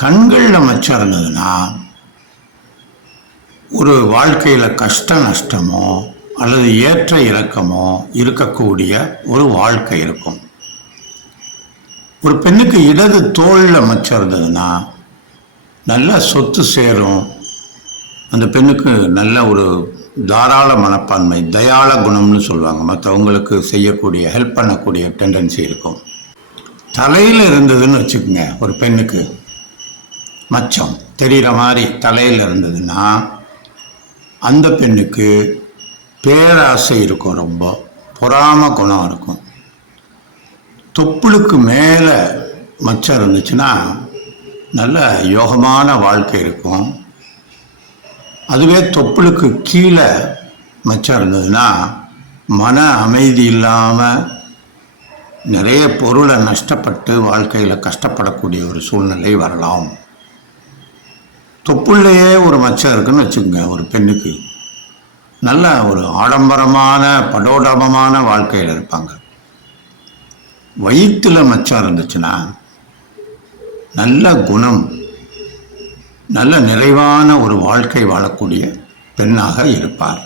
கண்களில் மச்சம் இருந்ததுன்னா ஒரு வாழ்க்கையில் கஷ்ட நஷ்டமோ அல்லது ஏற்ற இறக்கமோ இருக்கக்கூடிய ஒரு வாழ்க்கை இருக்கும். ஒரு பெண்ணுக்கு இடது தோளில் மச்சம் இருந்ததுன்னா நல்ல சொத்து சேரும். அந்த பெண்ணுக்கு நல்ல ஒரு தாராள மனப்பான்மை, தயாள குணம்னு சொல்லுவாங்க. மற்றவங்களுக்கு செய்யக்கூடிய ஹெல்ப் பண்ணக்கூடிய டெண்டன்சி இருக்கும். தலையில் இருந்ததுன்னு வச்சுக்கோங்க, ஒரு பெண்ணுக்கு மச்சம் தெரிகிற மாதிரி தலையில் இருந்ததுன்னா அந்த பெண்ணுக்கு பேராசை இருக்கும், ரொம்ப பொறாம குணம் இருக்கும். தொப்புளுக்கு மேலே மச்சம் இருந்துச்சுன்னா நல்ல யோகமான வாழ்க்கை இருக்கும். அதுவே தொப்புளுக்கு கீழே மச்சம் இருந்ததுன்னா மன அமைதி இல்லாமல் நிறைய பொருளை நஷ்டப்பட்டு வாழ்க்கையில் கஷ்டப்படக்கூடிய ஒரு சூழ்நிலை வரலாம். தொப்புள்ளையே ஒரு மச்சம் இருக்குன்னு வச்சுக்கோங்க, ஒரு பெண்ணுக்கு நல்ல ஒரு ஆடம்பரமான படோடபமான வாழ்க்கையில் இருப்பாங்க. வயிற்றில் மச்சம் இருந்துச்சுன்னா நல்ல குணம், நல்ல நிறைவான ஒரு வாழ்க்கை வாழக்கூடிய பெண்ணாக இருப்பார்.